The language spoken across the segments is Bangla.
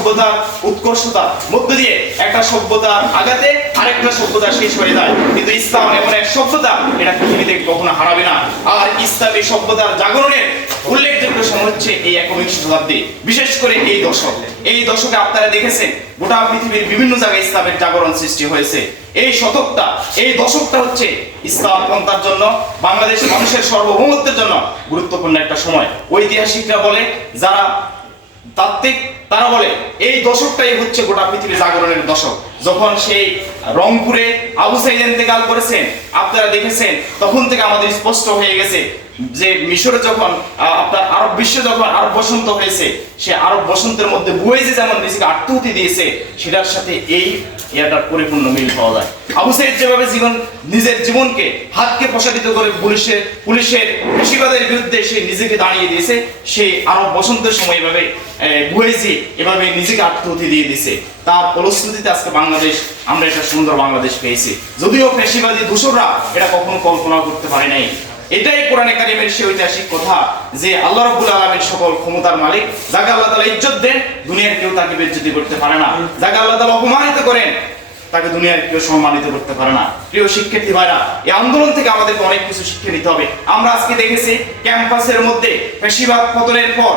সভ্যতার উৎকর্ষতা মধ্য দিয়ে একটা সভ্যতার আঘাতে আরেকটা সভ্যতা শেষ হয়ে যায়, কিন্তু ইসলাম এমন এক সভ্যতা এটা পৃথিবীতে কখনো হারাবে না। আর ইসলামী সভ্যতার জাগরণের উল্লেখযোগ্য সময় হচ্ছে এই একবিংশ শতাব্দী, বিশেষ করে এই দশকে আপনারা দেখেছেন গোটা পৃথিবীর বিভিন্ন জায়গায় ইসলামের জাগরণ সৃষ্টি হয়েছে। এই দশকটা হচ্ছে ইসলাম পন্থার জন্য, বাংলাদেশ মানুষের সার্বভৌমত্বের জন্য গুরুত্বপূর্ণ একটা সময়। ঐতিহাসিকরা বলে, যারা তাত্ত্বিক তারা বলে এই দশকটাই হচ্ছে গোটা পৃথিবীর জাগরণের দশক। যখন সেই রংপুরে আবু সাঈদ ইন্তেকাল করেছেন, আপনারা দেখেছেন, তখন থেকে আমাদের স্পষ্ট হয়ে গেছে যে মিশরে যখন আপনার আরব বিশ্বে যখন আরব বসন্ত হয়েছে, সে আরব বসন্তের মধ্যে বুয়েজে যেমন নিজেকে আত্মহুতি দিয়েছে, সেটার সাথে এই ইয়াটার পরিপূর্ণ মিল পাওয়া যায়। আবু সাঈদ যেভাবে নিজের জীবনকে হাতকে প্রসারিত করে পুলিশের ফ্যাসিবাদের বিরুদ্ধে সে নিজেকে দাঁড়িয়ে দিয়েছে, সেই আরব বসন্তের সময় এভাবে বুয়েজে এভাবে নিজেকে আত্মহুতি দিয়ে দিয়েছে। তার ফলশ্রুতিতে আজকে আমরা একটা সুন্দর বাংলাদেশ পেয়েছি, যদিও ফ্যাসিবাদী দূষররা এটা কখনো কল্পনা করতে পারে নাই। এটাই কোরআনে কারিমের সেই ঐতিহাসিক কথা যে আল্লাহ রাব্বুল আলামিন সকল ক্ষমতার মালিক, যাকে আল্লাহ তাআলা ইজ্জত দেন দুনিয়ার কেউ তাকে বেইজ্জতি করতে পারে না, যাকে আল্লাহ তাআলা অপমানিত করেন তাকে দুনিয়ার কেউ সম্মানিত করতে পারে না। প্রিয় শিক্ষার্থী ভাইরা, এই আন্দোলন থেকে আমাদেরকে অনেক কিছু শিক্ষা নিতে হবে। আমরা আজকে দেখেছি ক্যাম্পাসের মধ্যে ফ্যাসিবাদ পতনের পর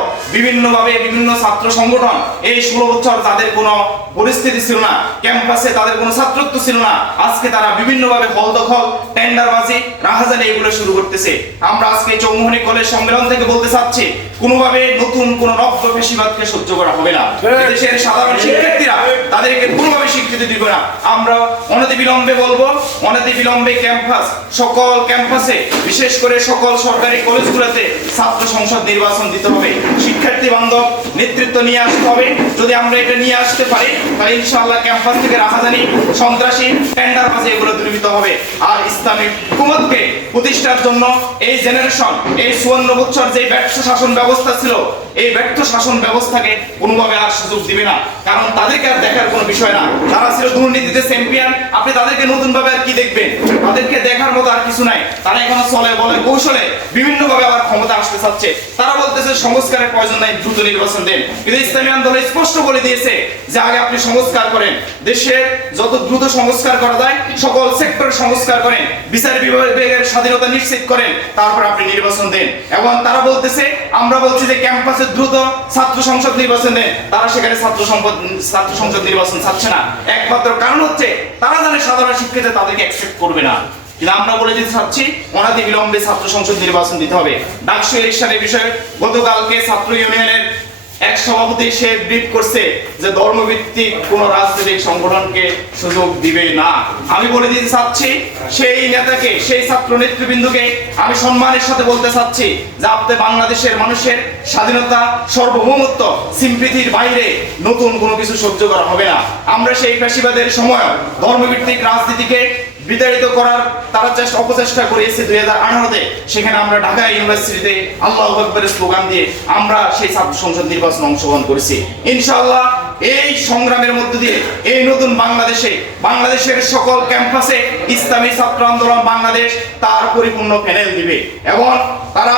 বিভিন্ন ছাত্র সংগঠন, এই 16 বছর তাদের কোনো পরিস্থিতি ছিল না, ক্যাম্পাসে তাদের কোনো ছাত্রত্ব ছিল না, আজকে তারা বিভিন্নভাবে হল দখল, টেন্ডারবাজি, রাহাজানি এগুলো শুরু করতেছে। আমরা আজকে চৌমুহনী কলেজ সম্মেলন থেকে বলতে চাচ্ছি, কোনোভাবে নতুন কোন নব্য ফ্যাসিবাদকে সহ্য করা হবে না। দেশের সাধারণ শিক্ষার্থীরা তাদেরকে কোনোভাবে স্বীকৃতি দিবে না। আমরা অনতিবিলম্বে বলবো, অনতিবিলম্বে সকল ক্যাম্পাসে, বিশেষ করে সকল সরকারি কলেজগুলোতে ছাত্র সংসদ নির্বাচন দিতে হবে। শিক্ষার্থী বান্ধব নেতৃত্ব নিয়ে আসতে হবে। যদি আমরা এটা নিয়ে আসতে পারি, তাহলে ইনশাআল্লাহ ক্যাম্পাস থেকে রাহাজানি, সন্ত্রাসী, টেন্ডারবাজি এগুলো দূরীভূত হবে। আর ইসলামিক হুকুমতকে প্রতিষ্ঠার জন্য এই জেনারেশন, এই 54 বছর যে ব্যর্থ শাসন ব্যবস্থা ছিল, এই ব্যর্থ শাসন ব্যবস্থাকে কোনোভাবে আর সুযোগ দিবে না, কারণ তাদেরকে আর দেখার কোনো বিষয় না। তারা ছিল দুর্নীতিতে চ্যাম্পিয়ন, আপনি তাদেরকে নতুন ভাবে আর কি দেখবেন? তাদেরকে দেখার মতো আর কিছু নাই। তারা এখন চলে বলে কৌশলে বিভিন্ন ভাবে আবার ক্ষমতা আসতে চাচ্ছে। তারা বলতেছে সংস্কারের প্রয়োজন নাই, দ্রুত নির্বাচন দেন। কিন্তু ইসলামী আন্দোলন স্পষ্ট বলে দিয়েছে যে আগে আপনি সংস্কার করেন, দেশের যত দ্রুত সংস্কার করা যায় সকল সেক্টর সংস্কার করেন, বিচার বিভাগের স্বাধীনতা নিশ্চিত করেন, তারপর আপনি নির্বাচন দেন। এবং তারা বলতেছে, আমরা বলছি যে ক্যাম্পাসে দ্রুত ছাত্র সংসদ নির্বাচন দেন, তারা সেখানে ছাত্র সংসদ নির্বাচন চাচ্ছে না। একমাত্র কারণ হচ্ছে তারা জানে সাধারণ শিক্ষার্থী তাদেরকে অ্যাকসেপ্ট করবে না। কিন্তু আমরা বলে দিতে চাচ্ছি অনতিবিলম্বে ছাত্র সংসদ নির্বাচন দিতে হবে। ডাকসু ইলেকশনের বিষয়ে গতকালকে ছাত্র ইউনিয়নের এক সভাপতি সে ব্রিফ করছে যে ধর্মভিত্তিক কোন রাজনৈতিক সংগঠনকে সুযোগ দিবে না। আমি বলে দিতে চাচ্ছি সেই নেতাকে, সেই ছাত্র নেতৃবৃন্দকে আমি সম্মানের সাথে বলতে চাচ্ছি যে আপনি বাংলাদেশের মানুষের স্বাধীনতা, সার্বভৌমত্ব, সিম্পিথির বাইরে নতুন কোনো কিছু সহ্য করা হবে না। আমরা সেই ফ্যাসিবাদের সময় ধর্মভিত্তিক রাজনীতিকে বিতাড়িত করার তারা অপচেষ্টা করেছে 2018-তে। সেখানে আমরা ঢাকা ইউনিভার্সিটিতে আল্লাহু আকবার স্লোগান দিয়ে আমরা সেই ছাত্র সংসদ নির্বাচনে অংশগ্রহণ করেছি। ইনশাআল্লাহ এই সংগ্রামের মধ্য দিয়ে এই নতুন বাংলাদেশের সকল ক্যাম্পাসে ইসলামী ছাত্র আন্দোলন বাংলাদেশ তার পরিপূর্ণ প্যানেল দিবে এবং তারা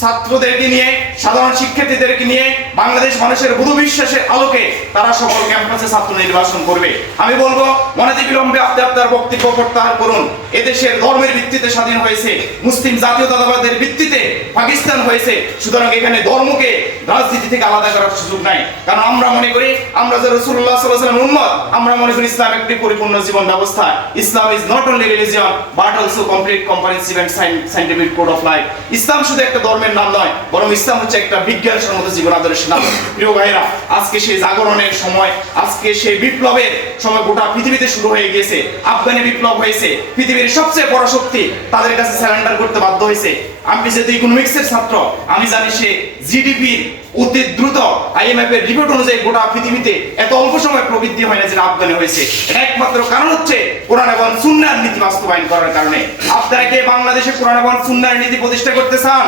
ছাত্রদেরকে নিয়ে, সাধারণ শিক্ষার্থীদেরকে নিয়ে বাংলাদেশ মানুষের বুধ বিশ্বাসের আলোকে তারা সকল ক্যাম্পাসে ছাত্র নির্বাচন করবে। আমি বলবো অনতিবিলম্বে আপনি আপনার বক্তব্য প্রত্যাহার করুন। এদেশের ধর্মের ভিত্তিতে স্বাধীন হয়েছে, মুসলিম জাতীয়তাবাদের ভিত্তিতে পাকিস্তান হয়েছে, সুতরাং এখানে ধর্মকে রাজনীতি থেকে আলাদা করার সুযোগ নাই। কারণ আমরা মনে করি, আমরা যে রাসূলুল্লাহ সাল্লাল্লাহু আলাইহি ওয়াসাল্লামের উম্মত, আমরা মনে করি ইসলাম একটি পরিপূর্ণ জীবন ব্যবস্থা। Islam is not only religion but also complete comprehensive and scientific code of life. ইসলাম শুধু একটা ধর্মের নাম নয়, বরং ইসলাম হচ্ছে একটা বিজ্ঞানসম্মত জীবন আদর্শের নাম। প্রিয় ভাইরা, আজকে সেই জাগরণের সময়, আজকে সেই বিপ্লবের সময় গোটা পৃথিবীতে শুরু হয়ে গিয়েছে। আফগানি বিপ্লব হয়েছে, পৃথিবীর সবচেয়ে বড় শক্তি তাদের কাছে সারেন্ডার করতে বাধ্য হয়েছে। আমি যেহেতু ইকোনমিক্সের ছাত্র, আমি জানি সে জিডিপির অতি দ্রুত IMF এর রিপোর্ট অনুযায়ী গোটা পৃথিবীতে এত অল্প সময় প্রবৃদ্ধি হয় না যেটা আফগানে হয়েছে। এটা একমাত্র কারণ হচ্ছে কোরআন এবং সুন্নাহর নীতি বাস্তবায়ন করার কারণে। আপনারা কি বাংলাদেশে কোরআন এবং সুন্নাহর নীতি প্রতিষ্ঠা করতে চান?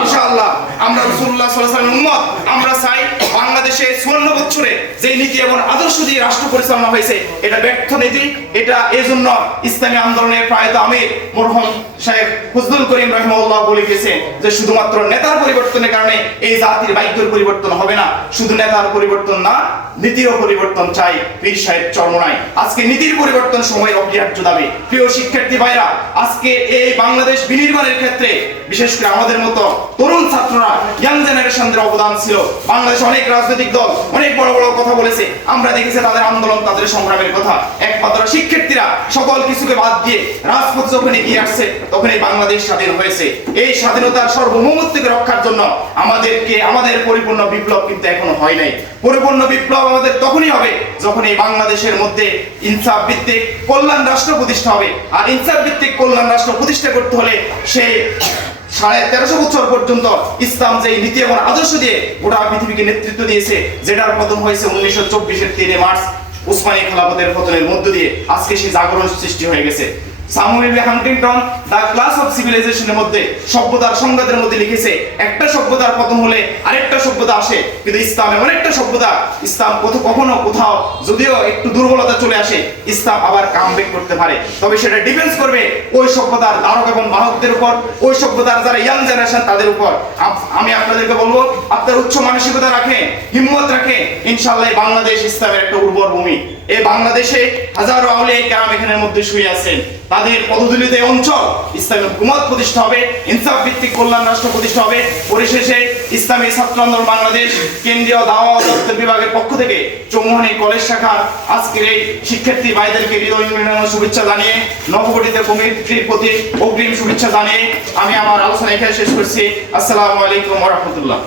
ইনশাআল্লাহ। আমরা রাসূলুল্লাহ সাল্লাল্লাহু আলাইহি ওয়াসাল্লামের উম্মত, আমরা চাই বাংলাদেশে 54 বছরে যে নীতি এবং আদর্শ দিয়ে রাষ্ট্র পরিচালনা হয়েছে এটা ব্যর্থ নীতি। এটা এজন্য ইসলামী আন্দোলনের প্রয়াত আমির মরহুম শেখ ফজলুল করিম রাহিমাহুল্লাহ বলে গেছেন যে শুধুমাত্র নেতার পরিবর্তনের কারণে এই জাতির ভাগ্যের পরিবর্তন হবে না, শুধু নেতার পরিবর্তন না, নীতিরও পরিবর্তন চাই। পীর সাহেব চরমনাই আজকে নীতির পরিবর্তন সময়ের অপরিহার্য দাবি। প্রিয় শিক্ষার্থী ভাইরা, আজকে এই বাংলাদেশ বিনির্মাণের ক্ষেত্রে বিশেষ করে আমাদের মতো তরুণ ছাত্ররা, ইয়াং জেনারেশনদের অবদান ছিল। বাংলাদেশে অনেক রাজনৈতিক দল অনেক বড় বড় কথা বলেছে, আমরা দেখেছি তাদের আন্দোলন, তাদের সংগ্রামের কথা। একমাত্র শিক্ষার্থীরা সকল কিছুকে বাদ দিয়ে রাজপথ যখন এগিয়ে আসছে তখন এই বাংলাদেশ স্বাধীন হয়েছে। এই স্বাধীনতার সার্বভৌমত্বকে রক্ষার জন্য আমাদের পরিপূর্ণ বিপ্লব কিন্তু এখনো হয় নাই। পরিপূর্ণ বিপ্লব আমাদের তখনই হবে যখন এই বাংলাদেশের মধ্যে ইনসাফ ভিত্তিক কল্যাণ রাষ্ট্র প্রতিষ্ঠা হবে। আর ইনসাফ ভিত্তিক কল্যাণ রাষ্ট্র প্রতিষ্ঠা করতে হলে সেই 1350 বছর পর্যন্ত ইসলাম যে নীতি এবং আদর্শ দিয়ে গোটা পৃথিবীকে নেতৃত্ব দিয়েছে, যেটার পতন হয়েছে 1924-এর 3 মার্চ উসমানী খেলাফতের পতনের মধ্য দিয়ে, আজকে সেই জাগরণ সৃষ্টি হয়ে গেছে। Samuel Huntington the clash of সিভিলাইজেশনের মধ্যে সভ্যতার সংঘাতের মধ্যে লিখেছে, একটা সভ্যতার পতন হলে আরেকটা সভ্যতা আসে, কিন্তু ইসলাম এমন একটা সভ্যতা, ইসলাম কখনো কোথাও যদিও একটু দুর্বলতা চলে আসে, ইসলাম আবার কামব্যাক করতে পারে। তবে সেটা ডিপেন্ডস করবে ওই সভ্যতার ধারক এবং বাহকদের উপর, ওই সভ্যতার যারা ইয়াং জেনারেশন তাদের উপর। আমি আপনাদেরকে বলবো, আপনার উচ্চ মানসিকতা রাখেন, হিম্মত রাখেন, ইনশাআল্লাহ বাংলাদেশ ইসলামের একটা উর্বর ভূমি। এই বাংলাদেশে হাজারো আউলিয়া কেরাম এখানের মধ্যে শুয়ে আছেন, তাদের পদধূলিতে অঞ্চল ইসলামী হুকুমত প্রতিষ্ঠা হবে, ইনসাফ ভিত্তিক কল্যাণ রাষ্ট্র প্রতিষ্ঠা হবে। পরিশেষে ইসলামী ছাত্র আন্দোলন বাংলাদেশ কেন্দ্রীয় দাওয়া ও তথ্য বিভাগের পক্ষ থেকে চৌমুহনী কলেজ শাখার আজকের এই শিক্ষার্থী ভাইদেরকে হৃদয় শুভেচ্ছা জানিয়ে, নবগঠিত কমিটির প্রতি অগ্রিম শুভেচ্ছা জানিয়ে আমি আমার আলোচনা এখানে শেষ করছি। আসসালামু আলাইকুম ওয়া রাহমাতুল্লাহ।